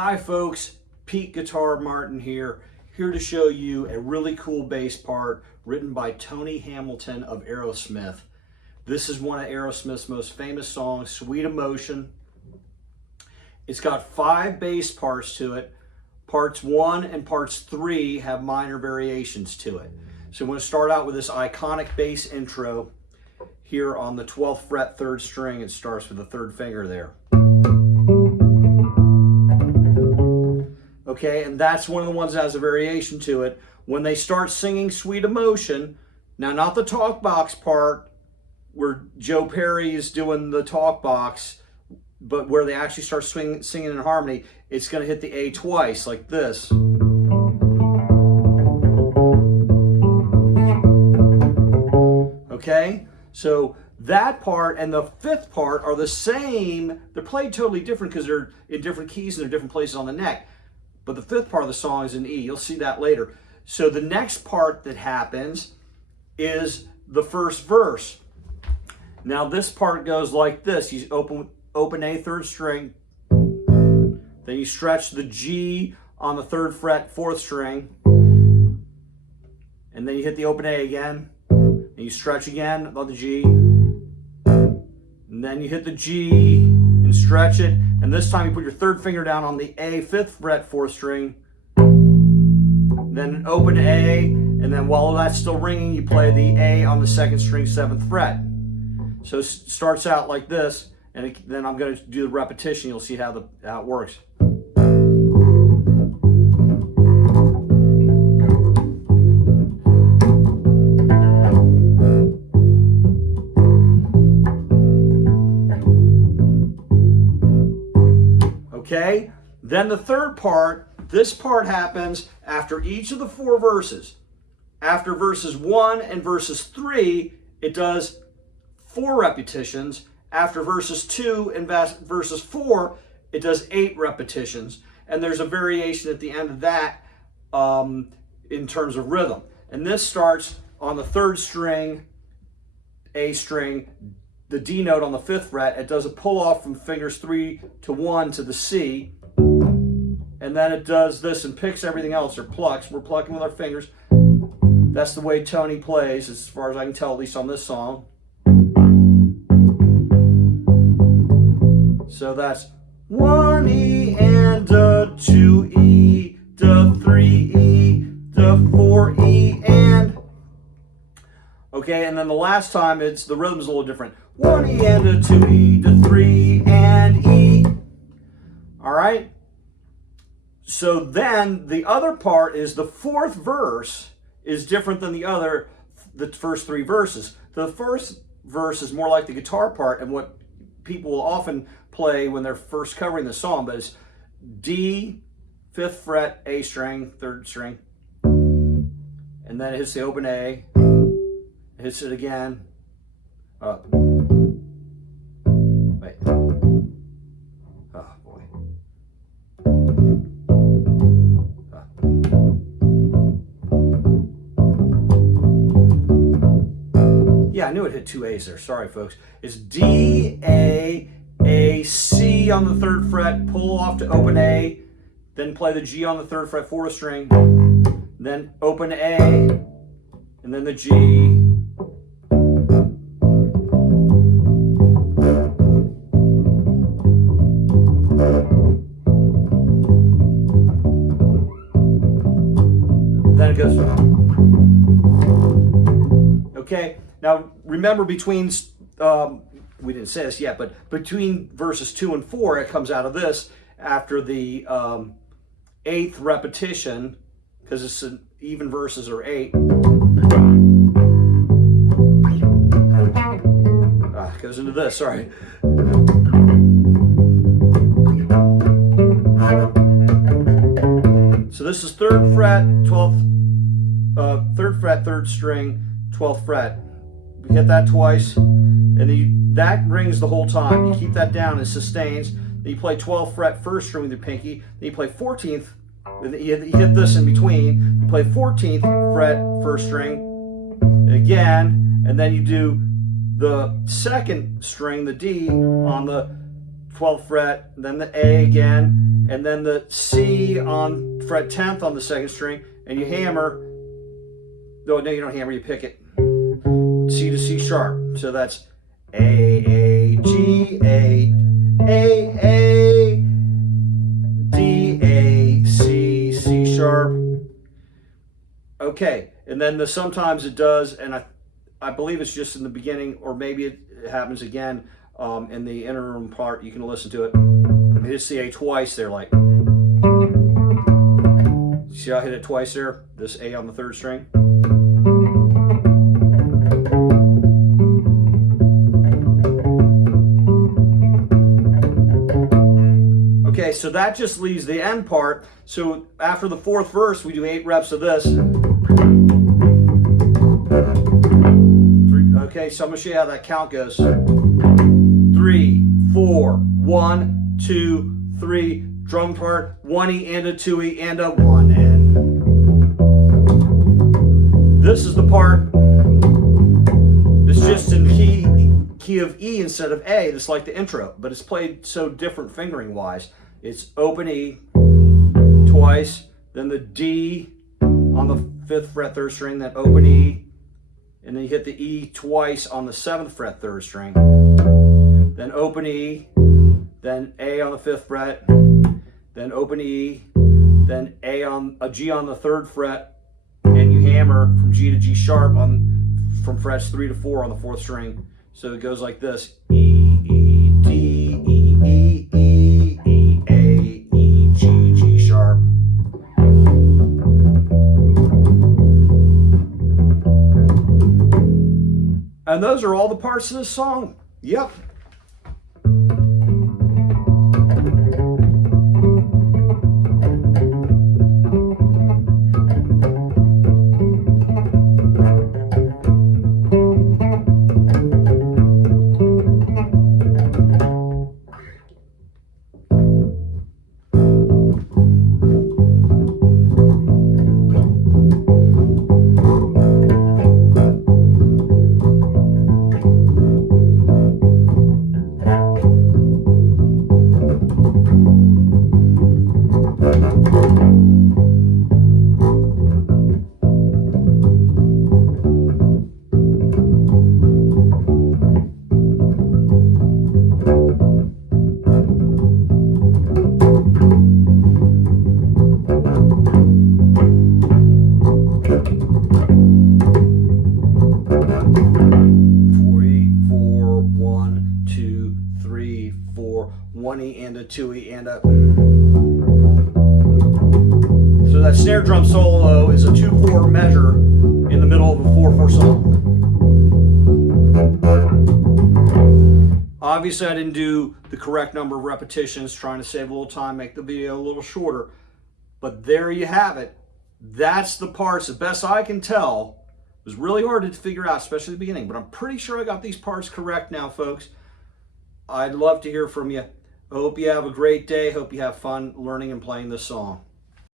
Hi folks, Pete Guitar Martin here to show you a really cool bass part written by Tony Hamilton of Aerosmith. This is one of Aerosmith's most famous songs, Sweet Emotion. It's got 5 bass parts to it. Parts 1 and parts 3 have minor variations to it. So I'm going to start out with this iconic bass intro here on the 12th fret 3rd string. It starts with the 3rd finger there. Okay, and that's one of the ones that has a variation to it. When they start singing Sweet Emotion, now not the talk box part where Joe Perry is doing the talk box, but where they actually start singing in harmony, it's going to hit the A twice, like this. Okay, so that part and the 5th part are the same. They're played totally different because they're in different keys and they're different places on the neck. But the 5th part of the song is in E. You'll see that later. So the next part that happens is the first verse. Now this part goes like this. You open A 3rd string. Then you stretch the G on the 3rd fret 4th string. And then you hit the open A again. And you stretch again on the G. And then you hit the G and stretch it. And this time you put your 3rd finger down on the A 5th fret 4th string. Then an open A. And then while that's still ringing, you play the A on the 2nd string 7th fret. So it starts out like this. And then I'm going to do the repetition. You'll see how it works. Okay, then the 3rd part, this part happens after each of the 4 verses. After verses 1 and verses 3, it does 4 repetitions. After verses 2 and verses 4, it does 8 repetitions. And there's a variation at the end of that in terms of rhythm. And this starts on the 3rd string, A string, the D note on the 5th fret. It does a pull off from fingers 3 to 1 to the C. And then it does this and picks everything else, or plucks. We're plucking with our fingers. That's the way Tony plays, as far as I can tell, at least on this song. So that's 1 E and a 2 E, the 3 E, the 4 E, and... Okay, and then the last time, the rhythm's a little different. 1 E and a 2 E, the 3 and E. All right? So then the other part is the 4th verse is different than the first 3 verses. The first verse is more like the guitar part and what people will often play when they're first covering the song, but it's D, 5th fret, A string, 3rd string, and then it hits the open A, it hits it again, up. Wait. Oh boy. Yeah, I knew it hit 2 A's there. Sorry, folks. It's D, A, C on the 3rd fret, pull off to open A, then play the G on the 3rd fret 4th string, then open A, and then the G. Then it goes. Okay, now remember between, we didn't say this yet, but between verses 2 and 4, it comes out of this after the 8th repetition, because it's even verses are 8. It goes into this, sorry. So this is 3rd fret, 12th, 3rd fret, 3rd string, 12th fret. We hit that twice, and then that rings the whole time. You keep that down, it sustains. Then you play 12th fret 1st string with your pinky. Then you play 14th. You hit this in between. You play 14th fret 1st string again, and then you do the 2nd string, the D, on the 12th fret, then the A again, and then the C on fret 10th on the second string, and you hammer. No, you don't hammer, you pick it. C to C sharp. So that's A, G, A, D, A, C, C sharp. Okay, and then sometimes it does, and I believe it's just in the beginning, or maybe it happens again in the interim part. You can listen to it. I hit the A twice there, like. See how I hit it twice there? This A on the third string. Okay, so that just leaves the end part. So after the fourth verse, we do 8 reps of this. Okay, so I'm gonna show you how that count goes. 3, 4, 1, 2, 3. Drum part, 1E and a 2E and a 1 and. This is the part. It's just in key of E instead of A. It's like the intro, but it's played so different fingering wise. It's open E twice, then the D on the 5th fret 3rd string, then open E, and then you hit the E twice on the 7th fret 3rd string, then open E, then A on the 5th fret, then open E, then A on a G on the 3rd fret, and you hammer from G to G sharp from frets 3 to 4 on the 4th string. So it goes like this: E, E, D, E, E, E, E, A, E, G, G sharp. And those are all the parts of this song. Yep. One E and a 2E and a. So that snare drum solo is a 2/4 measure in the middle of a 4/4 song. Obviously, I didn't do the correct number of repetitions, trying to save a little time, make the video a little shorter. But there you have it. That's the parts, the best I can tell. It was really hard to figure out, especially at the beginning, but I'm pretty sure I got these parts correct now, folks. I'd love to hear from you. I hope you have a great day. Hope you have fun learning and playing this song.